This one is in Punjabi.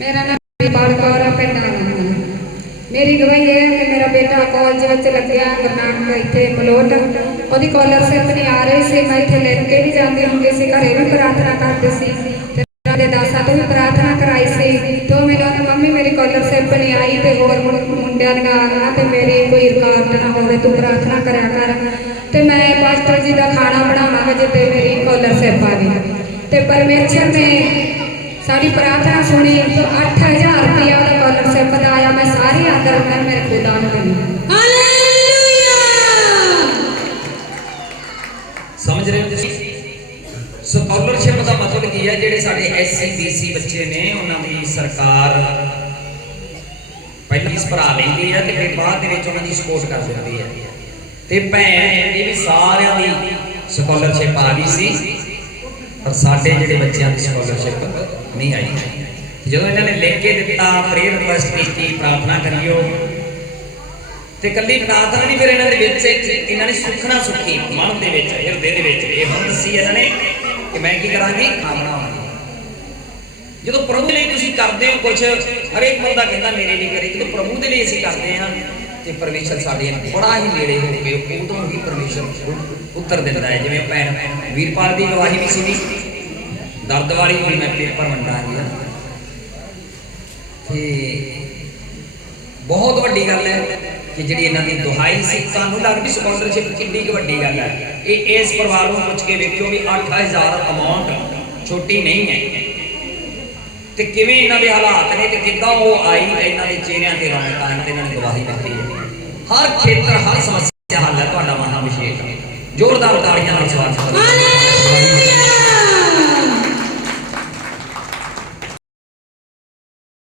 ਮੇਰਾ ਨਾਮ ਬਾਲ ਕੌਰ ਹੈ ਪਿੰਡ ਆਣਾ ਮੇਰੀ ਗਵਾਹੀ ਇਹ ਹੈ ਕਿ ਮੇਰਾ ਬੇਟਾ ਕਾਲਜ ਵਿੱਚ ਲੱਗਿਆ, ਗੁਰੂ ਇੱਥੇ ਮਲੋਟ। ਉਹਦੀ ਕਾਲਰਸ਼ਿਪ ਨਹੀਂ ਆ ਰਹੀ ਸੀ, ਮੈਂ ਇੱਥੇ ਲੈ ਕੇ ਵੀ ਜਾਂਦੀ ਹੁੰਦੀ ਸੀ, ਘਰੇ ਵੀ ਪ੍ਰਾਰਥਨਾ ਕਰਦੇ ਸੀ। ਤੇ ਦੇ ਦਾਸਾਂ ਤੋਂ ਵੀ ਪ੍ਰਾਰਥਨਾ ਕਰਾਈ ਸੀ। ਤੇ ਮੈਨੂੰ ਕਹਿੰਦਾ ਮੰਮੀ, ਮੇਰੀ ਕਾਲਰਸ਼ਿਪ ਨਹੀਂ ਆਈ ਤੇ ਹੋਰ ਮੁੰਡਿਆਂ ਦੀਆਂ ਆ ਤੇ ਮੇਰੀ ਕੋਈ ਰੁਕਾਵਟ ਨਾ ਹੋਵੇ, ਤੂੰ ਪ੍ਰਾਰਥਨਾ ਕਰਿਆ ਕਰ। ਤੇ ਮੈਂ ਪਾਸਟਰ ਜੀ ਦਾ ਖਾਣਾ ਬਣਾਵਾਂਗਾ ਜਿੱਤੇ ਮੇਰੀ ਕਾਲਰਸ਼ਿਪ ਆ ਗਈ। ਤੇ ਪਰਮੇਸ਼ਰ ਨੇ ਸਾਡੀ ਪ੍ਰਾਰਥਨਾ ਸੁਣੀ। ਰਹੇ ਹੋ ਸਕਾਲਰਸ਼ਿਪ ਦਾ ਮਤਲਬ ਕੀ ਹੈ, ਜਿਹੜੇ ਸਾਡੇ ਐਸਸੀ ਬੀਸੀ ਬੱਚੇ ਨੇ, ਉਹਨਾਂ ਦੀ ਸਰਕਾਰ ਪਹਿਲਾਂ ਇਸ ਭਰਾ ਲੈਂਦੀ ਹੈ ਤੇ ਫਿਰ ਬਾਅਦ ਦੇ ਵਿੱਚ ਉਹਨਾਂ ਦੀ ਸਪੋਰਟ ਕਰ ਦਿੰਦੀ ਹੈ ਤੇ ਭੈਣ, ਇਹ ਵੀ ਸਾਰਿਆਂ ਦੀ ਸਕਾਲਰਸ਼ਿਪ ਆ ਗਈ ਸੀ, ਪਰ ਸਾਡੇ ਜਿਹੜੇ ਬੱਚਿਆਂ ਦੀ ਸਕਾਲਰਸ਼ਿਪ ਨਹੀਂ ਆਈ। ਜਦੋਂ ਇਹਨਾਂ ਨੇ ਲਿਖ ਕੇ ਦਿੱਤਾ ਪ੍ਰੇਅਰ ਰਿਕੁਐਸਟ ਕੀਤੀ, ਪ੍ਰਾਰਥਨਾ ਕਰਿਓ ਤੇ ਕੱਲੀ ਪ੍ਰਾਰਥਨਾ ਨਹੀਂ, ਫਿਰ ਇਹਨਾਂ ਦੇ ਵਿੱਚ ਇਹਨਾਂ ਨੇ ਸੁਖਣਾ ਸੁਖੀ, ਮਨ ਦੇ ਵਿੱਚ, ਹਿਰਦੇ ਦੇ ਵਿੱਚ, ਇਹ ਹੁਣ ਦੱਸੀ ਇਹਨਾਂ ਨੇ ਕਿ ਮੈਂ ਕੀ ਕਰਾਂਗੀ? ਖਾਣਾ ਜਦੋਂ ਪ੍ਰਭੂ ਲਈ ਤੁਸੀਂ ਕਰਦੇ ਹੋ ਕੁਝ ਹਰੇਕ ਬੰਦਾ ਕਹਿੰਦਾ, ਮੇਰੇ ਲਈ ਕਰੇ। ਜਦੋਂ ਪ੍ਰਭੂ ਦੇ ਲਈ ਅਸੀਂ ਕਰਦੇ ਹਾਂ, ਤੇ ਪਰਮੇਸ਼ਰ ਸਾਡੇ ਬੜਾ ਹੀ ਨੇੜੇ ਹੋ ਕੇ ਉਦੋਂ ਹੀ ਪਰਮੇਸ਼ਰ ਉੱਤਰ ਦਿੰਦਾ ਹੈ। ਜਿਵੇਂ ਭੈਣ ਵੀਰਪਾਲ ਦੀ ਗਵਾਹੀ ਵੀ ਸੀ ਦਰਦ ਵਾਲੀ ਵੀ ਮੈਂ ਪੇਪਰ ਵੰਡਾਂਗੀ ਤੇ ਬਹੁਤ ਵੱਡੀ ਗੱਲ ਹੈ। ਕਿ ਜਿਹੜੀ ਇਹਨਾਂ ਦੀ ਦੁਹਾਈ ਸੀ, ਤੁਹਾਨੂੰ ਲੱਗਦੀ ਸਪਾਂਸਰਸ਼ਿਪ ਕਿੰਨੀ ਕੁ ਵੱਡੀ ਗੱਲ ਹੈ? ਇਹ ਇਸ ਪਰਿਵਾਰ ਨੂੰ ਪੁੱਛ ਕੇ ਵੇਖਿਓ ਵੀ 8000 ਅਮਾਉਂਟ ਛੋਟੀ ਨਹੀਂ ਹੈ। ਤੇ ਕਿਵੇਂ ਇਹਨਾਂ ਦੇ ਹਾਲਾਤ ਨੇ ਤੇ ਕਿੱਦਾਂ ਉਹ ਆਈ ਤੇ ਇਹਨਾਂ ਦੇ ਚਿਹਰਿਆਂ ਤੇ ਰੌਣਕਾਂ ਨੇ ਤੇ ਇਹਨਾਂ ਨੇ ਗਵਾਹੀ ਦਿੱਤੀ ਹੈ? ਹਰ ਖੇਤਰ, ਹਰ ਸਮੱਸਿਆ ਹੱਲ ਹੈ ਤੁਹਾਡਾ ਮਹਾ ਵਿਸ਼ੇਸ਼ ਜ਼ੋਰਦਾਰ ਤਾੜੀਆਂ ਨਾਲ ਸਵਾਗਤ ਕਰੋ।